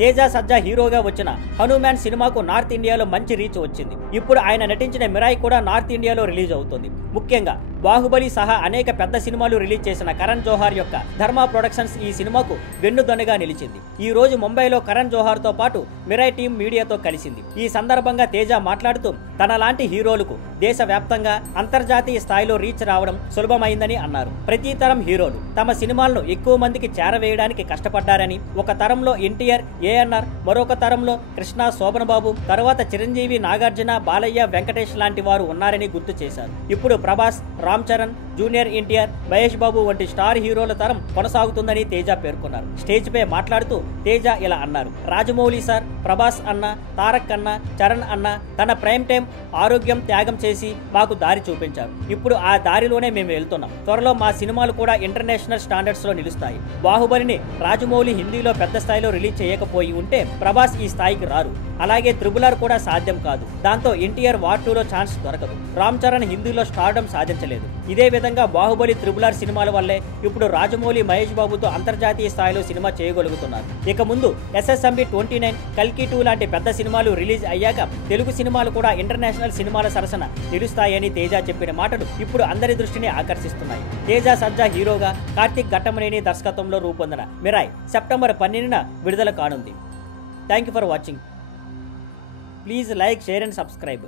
తేజ సజ్జా హీరోగా వచ్చిన హనుమాన్ సినిమాకు నార్త్ ఇండియాలో మంచి రీచ్ వచ్చింది. ఇప్పుడు ఆయన నటించిన మిరాయి కూడా నార్త్ ఇండియాలో రిలీజ్ అవుతుంది. ముఖ్యంగా బాహుబలి సహా అనేక పెద్ద సినిమాలు రిలీజ్ చేసిన కరణ్ జోహార్ యొక్క ధర్మ ప్రొడక్షన్స్ ఈ సినిమాకు వెన్నుదన్నుగా నిలిచింది. ఈ రోజు ముంబైలో కరణ్ జోహార్ తో పాటు మిరాయి టీం మీడియాతో కలిసింది. ఈ సందర్భంగా తేజ మాట్లాడుతూ తనలాంటి హీరోలకు దేశవ్యాప్తంగా అంతర్జాతీయ స్థాయిలో రీచ్ రావడం సులభమైందని అన్నారు. ప్రతి తరం హీరోలు తమ సినిమాలను ఎక్కువ మందికి చేరవేయడానికి కష్టపడ్డారని, ఒక తరంలో ఎన్టీఆర్, ఏఎన్ఆర్, మరొక తరంలో కృష్ణ, శోభన్ బాబు, తర్వాత చిరంజీవి, నాగార్జున, బాలయ్య, వెంకటేష్ లాంటి వారు ఉన్నారని గుర్తు చేశారు. ఇప్పుడు ప్రభాస్, రామ్ చరణ్, జూనియర్ ఎన్టీఆర్, మహేష్ బాబు వంటి స్టార్ హీరోల తరం కొనసాగుతుందని తేజ పేర్కొన్నారు. స్టేజ్ పై మాట్లాడుతూ తేజ ఇలా అన్నారు. రాజమౌళి సార్, ప్రభాస్ అన్న, తారక్ అన్న, చరణ్ అన్న తన ప్రైమ్ టైం ఆరోగ్యం త్యాగం చేసి మాకు దారి చూపించారు. ఇప్పుడు ఆ దారిలోనే మేము వెళ్తున్నాం. త్వరలో మా సినిమాలు కూడా ఇంటర్నేషనల్ స్టాండర్డ్స్ లో నిలుస్తాయి. బాహుబలిని రాజమౌళి హిందీలో పెద్ద స్థాయిలో రిలీజ్ చేయకపోయి ఉంటే ప్రభాస్ ఈ స్థాయికి రారు. అలాగే త్రిబుల్ కూడా సాధ్యం కాదు. దాంతో ఎన్టీఆర్ వార్ 2లో ఛాన్స్ దొరకదు. రామ్ చరణ్ హిందీలో స్టార్డమ్ సాధించలేదు. ఇదే విధంగా బాహుబలి, త్రిబుల్ సినిమాల వల్లే ఇప్పుడు రాజమౌళి, మహేష్ బాబుతో అంతర్జాతీయ స్థాయిలో సినిమా చేయగలుగుతున్నారు. ఇక ముందు SSMB 29, కల్కి 2 లాంటి పెద్ద సినిమాలు రిలీజ్ అయ్యాక తెలుగు సినిమాలు కూడా ఇంటర్నేషనల్ సినిమాల సరసన నిలుస్తాయని తేజ చెప్పిన మాటలు ఇప్పుడు అందరి దృష్టిని ఆకర్షిస్తున్నాయి. తేజ సజ్జా హీరోగా, కార్తిక్ ఘట్టమనేని దర్శకత్వంలో రూపొందిన మిరాయి సెప్టెంబర్ 12న విడుదల కానుంది. Thank you for watching. Please like, share and subscribe.